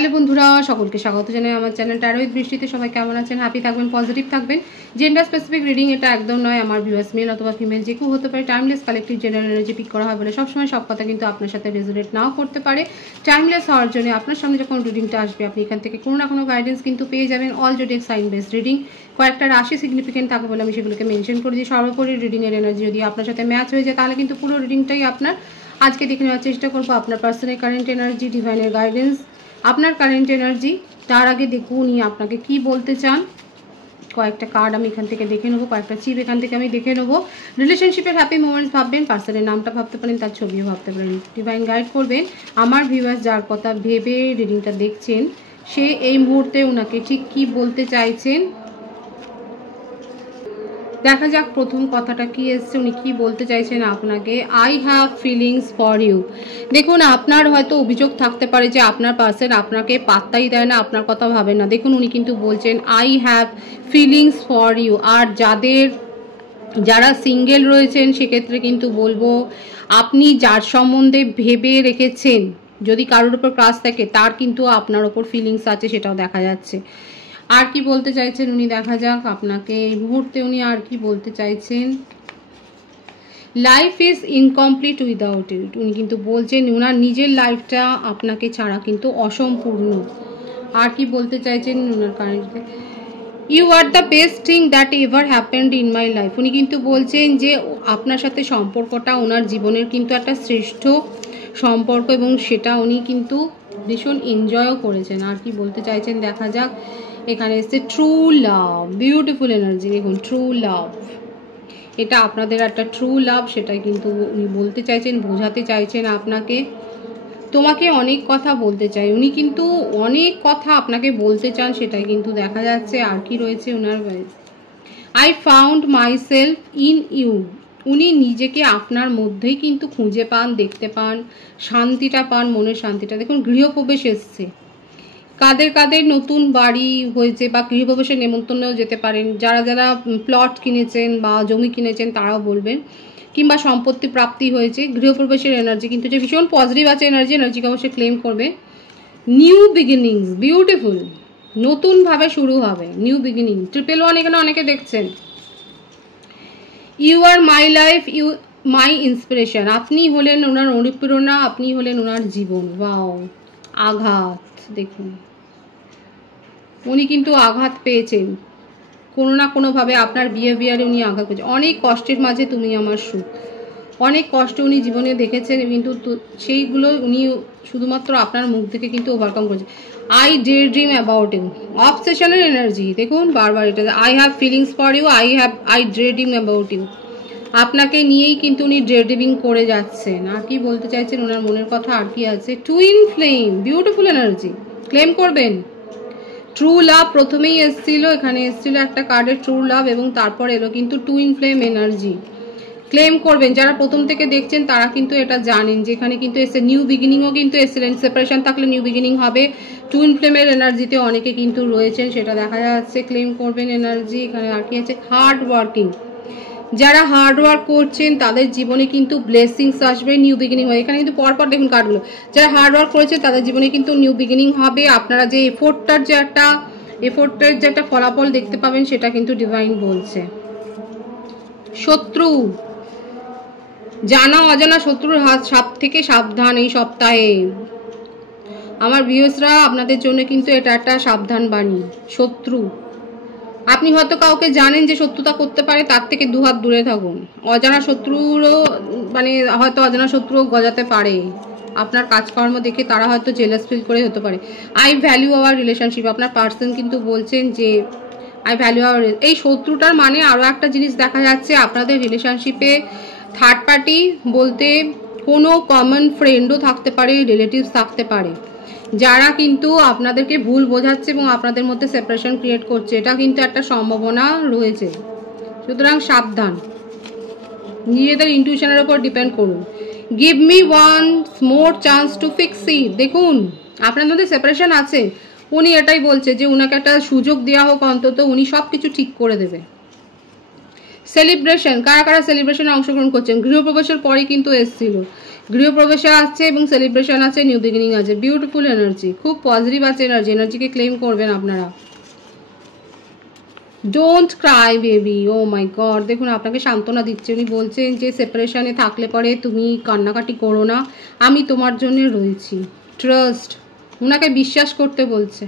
Hello বন্ধুরা, সকলকে স্বাগত জানাই আমার চ্যানেল ট্যারো উইথ বৃষ্টিতে। সবাই কেমন আছেন? হ্যাপি থাকবেন, পজিটিভ থাকবেন। জেন্ডার স্পেসিফিক রিডিং এটা একদম নয়। আমার ভিউয়ার্স মেল অথবা ফিমেল যে কেউ হতে পারে। Timeless collective general energy pick করা হয় বলে সবসময় সব কথা কিন্তু আপনার সাথে রেজোনেট নাও করতে পারে। টাইমলেস হওয়ার জন্য আপনার সামনে যখন রিডিংটা আসবে আপনি এখান থেকে কোনো না কোনো গাইডেন্স কিন্তু পেয়ে যাবেন। All zodiac sign based reading, কয়েকটা রাশি সিগনিফিকেন্ট থাকবে বলে আমি সেগুলোকে মেনশন করে দিই। সর্বোপরি রিডিংয়ের এনার্জি যদি আপনার সাথে ম্যাচ হয়ে যায় তাহলে কিন্তু পুরো রিডিংটাই আপনার। আজকে দেখে নেওয়ার চেষ্টা করবো আপনার পার্সোনাল কারেন্ট এনার্জি, ডিভাইনের গাইডেন্স, আপনার কারেন্ট এনার্জি। তার আগে দেখুন উনি আপনাকে কি বলতে চান। কয়েকটা কার্ড আমি এখান থেকে দেখে নেবো, কয়েকটা চিপ এখান থেকে আমি দেখে নেবো। রিলেশনশিপের হ্যাপি মোমেন্টস ভাববেন, পার্সনের নামটা ভাবতে পারেন, তার ছবিও ভাবতে পারেন। ডিভাইন গাইড করবেন। আমার ভিউয়ার্স যার কথা ভেবে রিডিংটা দেখছেন সে এই মুহূর্তে ওনাকে ঠিক কি বলতে চাইছেন দেখা যাক। প্রথম কথাটা কি এসছে, উনি কি বলতে চাইছেন আপনাকে। I have feelings for you. দেখুন আপনার হয়তো অভিযোগ থাকতে পারে যে আপনার পার্সন আপনাকে পাত্তাই দেয় না, আপনার কথা ভাবেন না। দেখুন উনি কিন্তু বলছেন I have feelings for you. আর যারা সিঙ্গেল রয়েছেন সেক্ষেত্রে কিন্তু বলবো আপনি যার সম্বন্ধে ভেবে রেখেছেন, যদি কারোর উপর ক্রাশ থাকে তার কিন্তু আপনার ওপর ফিলিংস আছে, সেটাও দেখা যাচ্ছে। আর কি বলতে চাইছেন উনি দেখা যাক আপনাকে এই মুহূর্তে উনি আর কি বলতে চাইছেন। Life is incomplete without you. উনি কিন্তু বলছেন ওনার নিজের লাইফটা আপনাকে ছাড়া কিন্তু অসম্পূর্ণ। আর কি বলতে চাইছেন ওনার কারেন্টে, you are the best thing that ever happened in my life. উনি কিন্তু বলছেন যে আপনার সাথে সম্পর্কটা ওনার জীবনের কিন্তু একটা শ্রেষ্ঠ সম্পর্ক এবং সেটা উনি কিন্তু ভীষণ এনজয়ও করেছেন। আর কি বলতে চাইছেন দেখা যাক। এখানে এসছে ট্রু লাভ, বিউটিফুল এনার্জি। দেখুন ট্রু লাভ, এটা আপনাদের একটা ট্রু লাভ, সেটাই কিন্তু উনি বলতে চাইছেন, বোঝাতে চাইছেন আপনাকে। তোমাকে অনেক কথা বলতে চাই, উনি কিন্তু অনেক কথা আপনাকে বলতে চান, সেটাই কিন্তু দেখা যাচ্ছে। আর কি রয়েছে ওনার, I found myself in you. উনি নিজেকে আপনার মধ্যেই কিন্তু খুঁজে পান, দেখতে পান, শান্তিটা পান, মনের শান্তিটা। দেখুন গৃহপ্রবেশ এসছে, কাদের কাদের নতুন বাড়ি হয়েছে বা গৃহপ্রবেশের নেমন্তন্নেও যেতে পারেন। যারা যারা প্লট কিনেছেন বা জমি কিনেছেন তারাও বলবেন, কিংবা সম্পত্তি প্রাপ্তি হয়েছে। গৃহপ্রবেশের এনার্জি কিন্তু যে ভীষণ পজিটিভ আছে এনার্জিকে অবশ্যই ক্লেম করবে। নিউ বিগিনিংস, বিউটিফুল, নতুনভাবে শুরু হবে, নিউ বিগিনিং। 111 এখানে অনেকে দেখছেন। You are my life, you my inspiration. আপনি হলেন ওনার অনুপ্রেরণা, আপনি হলেন ওনার জীবন। ওয়াও, আঘাত। দেখুন উনি কিন্তু আঘাত পেয়েছেন কোনো না কোনোভাবে, আপনার বিহেভিয়ারে উনি আঘাত পেয়েছেন। অনেক কষ্টের মাঝে তুমি আমার সুখ, অনেক কষ্ট উনি জীবনে দেখেছেন কিন্তু সেইগুলো উনি শুধুমাত্র আপনার মুখ থেকে কিন্তু ওভারকাম করেছেন। I daydream about you, অবসেশনের এনার্জি। দেখুন বারবার এটা, I have feelings for you, I daydream about you. আপনাকে নিয়েই কিন্তু উনি ডে ড্রিমিং করে যাচ্ছেন। আর কি বলতে চাইছেন ওনার মনের কথা। আর কি আছে, twin flame, beautiful energy, claim করবেন। ট্রু লাভ প্রথমেই এসেছিল, এখানে এসেছিল একটা কার্ডের ট্রু লাভ এবং তারপর এলো কিন্তু টুইন ফ্লেম এনার্জি। ক্লেম করবেন। যারা প্রথম থেকে দেখছেন তারা কিন্তু এটা জানেন যে এখানে কিন্তু এসে নিউ বিগিনিংও কিন্তু এসেছিলেন। সেপারেশন থাকলে নিউ বিগিনিং হবে। টুইন ফ্লেমের এনার্জিতে অনেকে কিন্তু রয়েছেন, সেটা দেখা যাচ্ছে। ক্লেম করবেন এনার্জি। এখানে আর কি আছে, হার্ড ওয়ার্কিং। যারা হার্ড ওয়ার্ক করছেন তাদের জীবনে কিন্তু ব্লেসিংস আসবে, নিউ বিগিনিং হয়। এখানে কিন্তু পরপর দেখুন কার্ডগুলো, যারা হার্ড ওয়ার্ক করেছে তাদের জীবনে কিন্তু নিউ বিগিনিং হবে। আপনারা যে এফোর্টের যে একটা ফলাফল দেখতে পাবেন সেটা কিন্তু ডিভাইন বলছে। শত্রু, জানা অজানা শত্রুর হাত সাপ থেকে সাবধান এই সপ্তাহে। আমার ভিউয়ার্সরা আপনাদের জন্য কিন্তু এটা একটা সাবধান বাণী। শত্রু, আপনি হয়তো কাউকে জানেন যে শত্রুতা করতে পারে, তার থেকে দুহাত দূরে থাকুন। অজানা শত্রুরও হয়তো অজানা শত্রুও গজাতে পারে আপনার কাজকর্ম দেখে, তারা হয়তো জেলাস ফিল করে হতে পারে। আই ভ্যালু আওয়ার রিলেশনশিপ, আপনার পার্সন কিন্তু বলছেন যে আই ভ্যালু আওয়ার। এই শত্রুটার মানে আরও একটা জিনিস দেখা যাচ্ছে, আপনাদের রিলেশনশিপে থার্ড পার্টি বলতে কোনো কমন ফ্রেন্ডও থাকতে পারে, রিলেটিভস থাকতে পারে, যারা কিন্তু আপনাদেরকে ভুল বোঝাচ্ছে এবং আপনাদের মধ্যে সেপারেশন ক্রিয়েট করছে। এটা কিন্তু একটা সম্ভাবনা রয়েছে, সুতরাং সাবধান, নিজেদের ইনটিউশনের উপর ডিপেন্ড করুন। Give me one more chance to fix it. দেখুন আপনার মধ্যে সেপারেশন আছে, উনি এটাই বলছে যে উনাকে একটা সুযোগ দেওয়া হোক, অন্তত উনি সব কিছু ঠিক করে দেবে। সেলিব্রেশন, কারা কারা সেলিব্রেশনে অংশগ্রহণ করছেন? গৃহপ্রবেশের পরেই কিন্তু এসেছিল, গৃহপ্রবেশে আসছে এবং সেলিব্রেশন আছে, নিউ বিগিনিং আছে, বিউটিফুল এনার্জি, খুব পজিটিভ আছে এনার্জি, এনার্জিকে ক্লেম করবেন আপনারা। Don't cry baby, oh my God, দেখুন আপনাকে সান্ত্বনা দিচ্ছে, উনি বলছেন যে সেপারেশনে থাকলে পরে তুমি কান্নাকাটি করো না, আমি তোমার জন্য রয়েছি, ট্রাস্ট, ওনাকে বিশ্বাস করতে বলছে।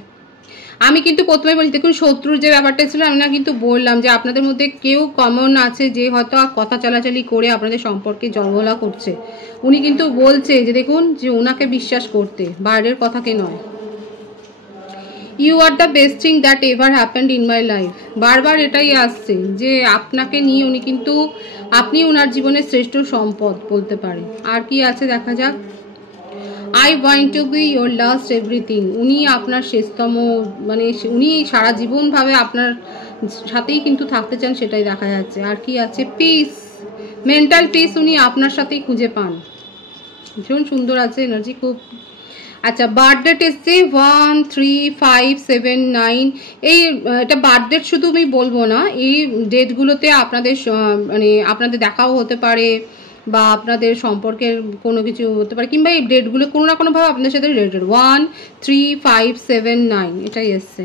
আমি কিন্তু প্রথমে বলি, দেখুন শত্রুর যে ব্যাপারটা ছিল, আমি না কিন্তু বললাম যে আপনাদের মধ্যে কেউ কমন আছে যে হয়তো কথা চালাচালি করে আপনাদের সম্পর্কে জলঘোলা করছে। উনি কিন্তু বলছে যে দেখুন যে ওনাকে বিশ্বাস করতে, বাইরের কথাকে নয়। You are the best thing that ever happened in my life, বারবার এটাই আসছে যে আপনাকে নিয়ে উনি কিন্তু, আপনি ওনার জীবনের শ্রেষ্ঠ সম্পদ বলতে পারেন। আর কি আছে দেখা যাক। I want to B your last everything, উনি আপনার শেষতম, মানে উনি সারা জীবনভাবে আপনার সাথেই কিন্তু থাকতে চান, সেটাই দেখা যাচ্ছে। আর কি আছে, পিস, মেন্টাল পিস উনি আপনার সাথেই খুঁজে পান, ভীষণ সুন্দর আছে এনার্জি খুব। আচ্ছা, বার্থডেট এসছে 1, 3, 5, 7, 9, এই এটা বার্থডেট শুধু আমি বলবো না, এই ডেটগুলোতে আপনাদের মানে আপনাদের দেখাও হতে পারে বা আপনাদের সম্পর্কের কোনো কিছু হতে পারে, কিংবা এই ডেটগুলো কোনো না কোনোভাবে আপনাদের সাথে রিলেটেড। 1, 3, 5, 7, 9 এটাই এসছে।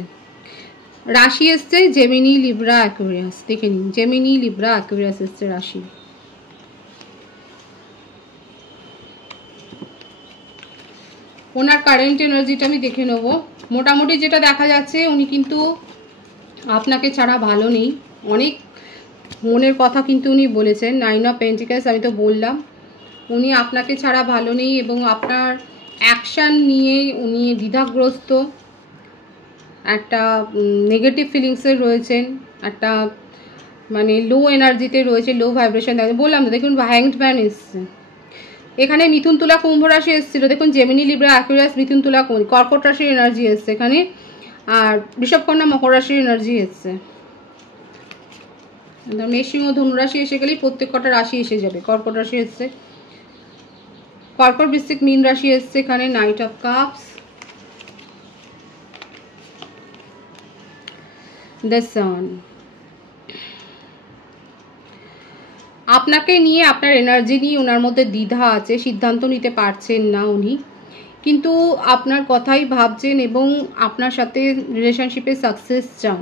রাশি এসছে জেমিনি, লিব্রা, অ্যাকুয়ারিয়াস, দেখে নিন, জেমিনি, লিব্রা, অ্যাকুয়ারিয়াস এসছে রাশি। ওনার কারেন্ট এনার্জিটা আমি দেখে নেব। মোটামুটি যেটা দেখা যাচ্ছে, উনি কিন্তু আপনাকে ছাড়া ভালো নেই, অনেক মনের কথা কিন্তু উনি বলেছেন। 9 অফ পেন্টিকালস, আমি তো বললাম উনি আপনাকে ছাড়া ভালো নেই এবং আপনার অ্যাকশান নিয়ে উনি দ্বিধাগ্রস্ত, একটা নেগেটিভ ফিলিংসে রয়েছেন, একটা মানে লো এনার্জিতে রয়েছে, লো ভাইব্রেশন। বললাম তো দেখুন হ্যাংড ম্যান এসছে এখানে, মিথুন, তুলা, কুম্ভ রাশি এসেছিল, দেখুন জেমিনি, লিব্রা, অ্যাকুয়ারিয়াস, মিথুন, তুলা, কর্কট রাশির এনার্জি এসছে এখানে, আর বৃষভ, কন্যা, মকর রাশির এনার্জি এসছে। মেষ, সিংহ, ধনু রাশি এসে গেলেই প্রত্যেক কটা রাশি এসে যাবে। কর্কট রাশি এসছে, কর্কট, বৃশ্চিক, মীন রাশি এসছে এখানে, night of cups, the sun. আপনাকে নিয়ে, আপনার এনার্জি নিয়ে ওনার মধ্যে দ্বিধা আছে, সিদ্ধান্ত নিতে পারছেন না উনি, কিন্তু আপনার কথাই ভাবছেন এবং আপনার সাথে রিলেশনশিপে সাকসেস চান।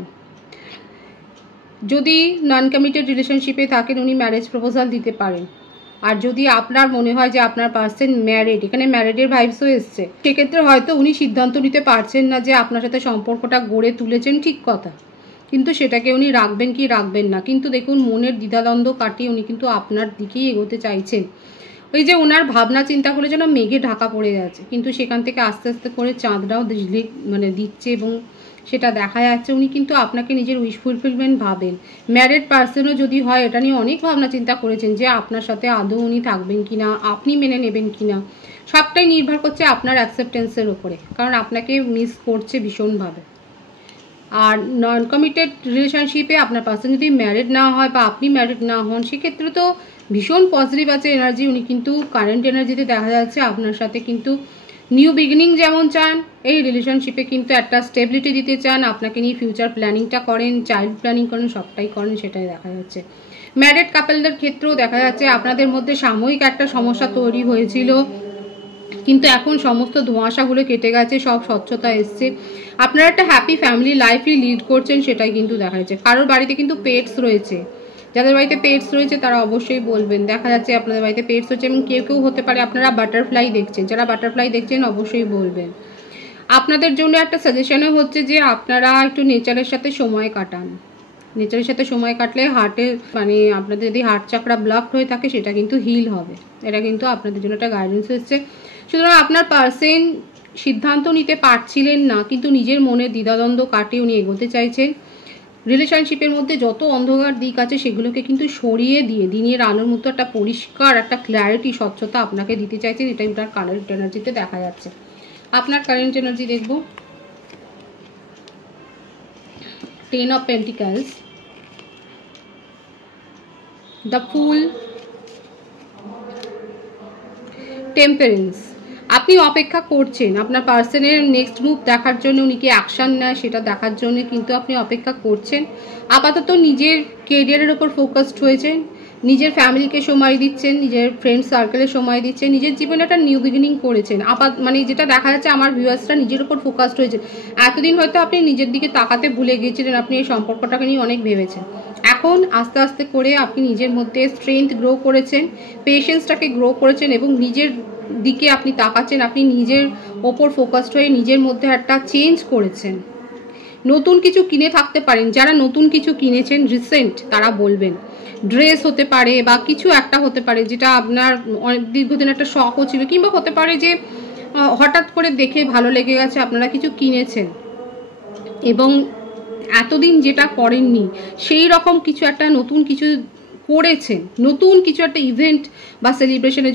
যদি নন কমিটেড রিলেশনশিপে থাকেন, উনি ম্যারেজ প্রপোজাল দিতে পারেন। আর যদি আপনার মনে হয় যে আপনার পার্সন ম্যারিড, এখানে ম্যারিডের ভাইবসও এসছে, সেক্ষেত্রে হয়তো উনি সিদ্ধান্ত নিতে পারছেন না যে আপনার সাথে সম্পর্কটা গড়ে তুলেছেন, ঠিক কথা, কিন্তু সেটাকে উনি রাখবেন কি রাখবেন না। কিন্তু দেখুন মনের দ্বিধাদ্বন্দ্ব কাটিয়ে উনি কিন্তু আপনার দিকেই এগোতে চাইছেন। ওই যে ওনার ভাবনা চিন্তাগুলো যেন মেঘে ঢাকা পড়ে গেছে, কিন্তু সেখান থেকে আস্তে আস্তে করে চাঁদটাও মানে দিচ্ছে এবং সেটা দেখা যাচ্ছে। উনি কিন্তু আপনাকে নিজের উইশ ফুলফিলমেন্ট ভাবেন। ম্যারিড পার্সনও যদি হয়, এটা নিয়ে অনেক ভাবনা চিন্তা করেছেন যে আপনার সাথে আদৌ উনি থাকবেন কিনা, আপনি মেনে নেবেন কিনা, সবটাই নির্ভর করছে আপনার অ্যাকসেপ্টেন্সের ওপরে, কারণ আপনাকে মিস করছে ভীষণভাবে। আর নন কমিটেড রিলেশনশিপে আপনার পার্সন যদি ম্যারিড না হয় বা আপনি ম্যারিড না হন, সেক্ষেত্রে তো ভীষণ পজিটিভ আছে এনার্জি। উনি কিন্তু কারেন্ট এনার্জিতে দেখা যাচ্ছে আপনার সাথে কিন্তু নিউ বিগিনিং যেমন চান, এই রিলেশনশিপে কিন্তু একটা স্টেবিলিটি দিতে চান, আপনাকে নিয়ে ফিউচার প্ল্যানিংটা করেন, চাইল্ড প্ল্যানিং করেন, সবটাই করেন, সেটাই দেখা যাচ্ছে। ম্যারিড কাপলদের ক্ষেত্রেও দেখা যাচ্ছে আপনাদের মধ্যে সাময়িক একটা সমস্যা তৈরি হয়েছিল, কিন্তু এখন সমস্ত ধোঁয়াশাগুলো কেটে গেছে, সব স্বচ্ছতা এসছে, আপনারা একটা হ্যাপি ফ্যামিলি লাইফই লিড করছেন, সেটাই কিন্তু দেখা যাচ্ছে। কারোর বাড়িতে কিন্তু পেটস রয়েছে, যাদের বাড়িতে পেটস রয়েছে তারা অবশ্যই বলবেন, দেখা যাচ্ছে আপনাদের বাড়িতে পেটস হচ্ছে। এবং কেউ কেউ হতে পারে আপনারা বাটারফ্লাই দেখছেন, যারা বাটারফ্লাই দেখছেন অবশ্যই বলবেন। আপনাদের জন্য একটা সাজেশনও হচ্ছে যে আপনারা একটু নেচারের সাথে সময় কাটান, নেচারের সাথে সময় কাটলে হার্টের মানে আপনাদের যদি হার্ট চাকরা ব্লক হয়ে থাকে সেটা কিন্তু হিল হবে, এটা কিন্তু আপনাদের জন্য একটা গাইডেন্স এসছে। সুতরাং আপনার পার্সন সিদ্ধান্ত নিতে পারছিলেন না, কিন্তু নিজের মনে দ্বিধাদ্বন্দ্ব কাটিয়ে উনি এগোতে চাইছেন। রিলেশনশিপের মধ্যে যত অন্ধকার দিক আছে সেগুলোকে কিন্তু সরিয়ে দিয়ে দিনের আলোর মতো একটা পরিষ্কার একটা ক্ল্যারিটি, স্বচ্ছতা আপনাকে দিতে চাইছেন, এটাই ওটার কারেন্ট এনার্জিতে দেখা যাচ্ছে। আপনার কারেন্ট এনার্জি দেখব। 10 of pentacles, the full, temperance. আপনি অপেক্ষা করছেন আপনার পার্সনের নেক্সট মুভ দেখার জন্য, উনি কি অ্যাকশান নেয় সেটা দেখার জন্য কিন্তু আপনি অপেক্ষা করছেন। আপাতত নিজের কেরিয়ারের ওপর ফোকাসড হয়েছেন, নিজের ফ্যামিলিকে সময় দিচ্ছেন, নিজের ফ্রেন্ড সার্কেলে সময় দিচ্ছেন, নিজের জীবনে একটা নিউ বিগিনিং করেছেন। মানে যেটা দেখা যাচ্ছে আমার ভিউয়ার্সরা নিজের ওপর ফোকাসড হয়েছে। এতদিন হয়তো আপনি নিজের দিকে তাকাতে ভুলে গিয়েছিলেন, আপনি এই সম্পর্কটাকে নিয়ে অনেক ভেবেছেন। এখন আস্তে আস্তে করে আপনি নিজের মধ্যে স্ট্রেংথ গ্রো করেছেন, পেশেন্সটাকে গ্রো করেছেন এবং নিজের দিকে আপনি তাকাচ্ছেন, আপনি নিজের ওপর ফোকাসড হয়ে নিজের মধ্যে একটা চেঞ্জ করেছেন। নতুন কিছু কিনে থাকতে পারেন, যারা নতুন কিছু কিনেছেন রিসেন্ট তারা বলবেন, ড্রেস হতে পারে বা কিছু একটা হতে পারে যেটা আপনার অনেক দীর্ঘদিন একটা শখও ছিল, কিংবা হতে পারে যে হঠাৎ করে দেখে ভালো লেগে গেছে, আপনারা কিছু কিনেছেন এবং এতদিন যেটা করেননি সেই রকম কিছু একটা নতুন কিছু করেছেন, নতুন কিছু একটা ইভেন্ট বা সেলিব্রেশনে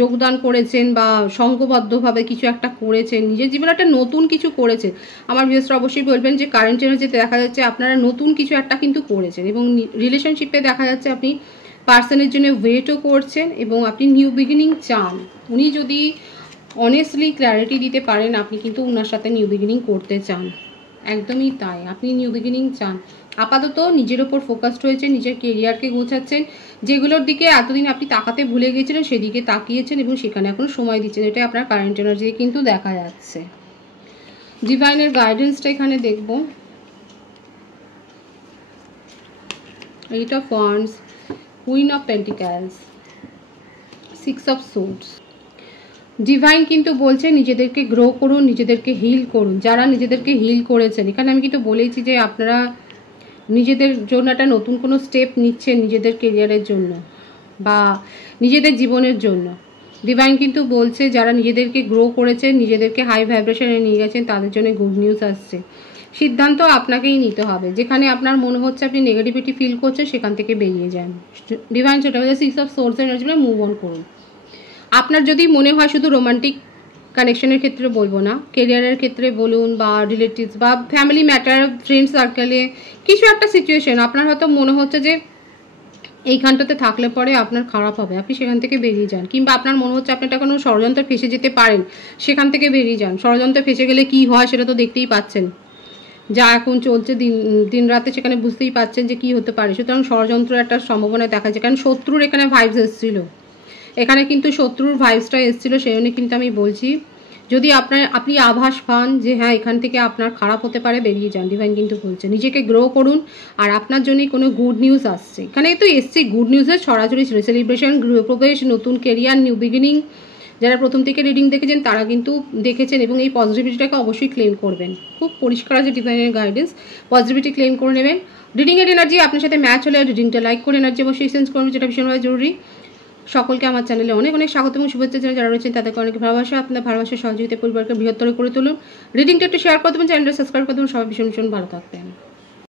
যোগদান করেছেন বা সংঘবদ্ধভাবে কিছু একটা করেছেন, নিজের জীবনে একটা নতুন কিছু করেছেন। আমার ভিউয়ার্সরা অবশ্যই বলবেন যে কারেন্ট এনার্জিতে দেখা যাচ্ছে আপনারা নতুন কিছু একটা কিন্তু করেছেন এবং রিলেশনশিপে দেখা যাচ্ছে আপনি পার্সনের জন্য ওয়েটও করছেন এবং আপনি নিউ বিগিনিং চান। উনি যদি অনেস্টলি ক্ল্যারিটি দিতে পারেন আপনি কিন্তু ওনার সাথে নিউ বিগিনিং করতে চান, একদমই তাই, আপনি নিউ বিগিনিং চান। আপাতত নিজের ওপর ফোকাসড হয়েছে, নিজের কেরিয়ারকে গোছাচ্ছেন, যেগুলোর দিকে এতদিন আপনি তাকাতে ভুলে গিয়েছিলেন সেদিকে তাকিয়েছেন এবং সেখানে এখন সময় দিচ্ছেন, এটাই আপনার কারেন্ট এনার্জি কিন্তু দেখা যাচ্ছে। ডিভাইনের গাইডেন্সটা এখানে দেখব, eight of wands, queen of পেন্টিক্যালস, six of swords. Divine কিন্তু বলছে নিজেদেরকে গ্রো করুন, নিজেদেরকে হিল করুন। যারা নিজেদেরকে হিল করেছেন, এখানে আমি কিন্তু বলেছি যে আপনারা নিজেদের জন্য একটা নতুন কোনো স্টেপ নিচ্ছেন নিজেদের কেরিয়ারের জন্য বা নিজেদের জীবনের জন্য। ডিভাইন কিন্তু বলছে যারা নিজেদেরকে গ্রো করেছেন, নিজেদেরকে হাই ভাইব্রেশনে নিয়ে গেছেন, তাদের জন্য গুড নিউজ আসছে। সিদ্ধান্ত আপনাকেই নিতে হবে, যেখানে আপনার মনে হচ্ছে আপনি নেগেটিভিটি ফিল করছেন সেখান থেকে বেরিয়ে যান। ডিভাইন সেটা হচ্ছে six of swords energy, move on করুন। আপনার যদি মনে হয়, শুধু রোমান্টিক কানেকশনের ক্ষেত্রে বলবো না, কেরিয়ারের ক্ষেত্রে বলুন বা রিলেটিভস বা ফ্যামিলি ম্যাটার, ফ্রেন্ড সার্কেলে কিছু একটা সিচুয়েশন আপনার হয়তো মনে হচ্ছে যে এইখানটাতে থাকলে পরে আপনার খারাপ হবে, আপনি সেখান থেকে বেরিয়ে যান। কিংবা আপনার মনে হচ্ছে আপনি একটা কোনো ষড়যন্ত্রে ফেসে যেতে পারেন, সেখান থেকে বেরিয়ে যান। ষড়যন্ত্রে ফেসে গেলে কি হয় সেটা তো দেখতেই পাচ্ছেন, যা এখন চলছে দিন রাতে, সেখানে বুঝতেই পাচ্ছেন যে কি হতে পারে। সুতরাং ষড়যন্ত্রের একটা সম্ভাবনা দেখা যায়, কারণ শত্রুর এখানে ভাইবস এসেছিল, এখানে কিন্তু শত্রুর ভাইবসটা এসেছিল। সেই জন্য কিন্তু আমি বলছি যদি আপনি আভাস পান যে হ্যাঁ এখান থেকে আপনার খারাপ হতে পারে, বেরিয়ে যান। ডিভাইন কিন্তু বলছে নিজেকে গ্রো করুন, আর আপনার জন্যই কোনো গুড নিউজ আসছে। এখানে তো এসছে গুড নিউজের ছড়াছড়ি ছিল, সেলিব্রেশন, গৃহপ্রবেশ, নতুন কেরিয়ার, নিউ বিগিনিং। যারা প্রথম থেকে রিডিং দেখেছেন তারা কিন্তু দেখেছেন এবং এই পজিটিভিটিটাকে অবশ্যই ক্লেম করবেন। খুব পরিষ্কার আছে ডিভাইনের গাইডেন্স, পজিটিভিটি ক্লেম করে নেবেন। রিডিংয়ের এনার্জি আপনার সাথে ম্যাচ হলে রিডিংটা লাইক করে এনার্জি অবশ্যই এক্সচেঞ্জ করবেন, যেটা ভীষণভাবে জরুরি। সকলকে আমার চ্যানেলে অনেক অনেক স্বাগত এবং শুভেচ্ছা জানাই। যারা রয়েছেন তাদেরকে অনেক ভালোবাসা, আপনার ভালোবাসার সহযোগিতা পরিবারকে বৃহত্তর করে তুলুন। রিডিংটা একটু শেয়ার করে দেবেন, চ্যানেলটা সাবস্ক্রাইব করে দেবেন। সবাই ভীষণ ভীষণ ভালো থাকবেন।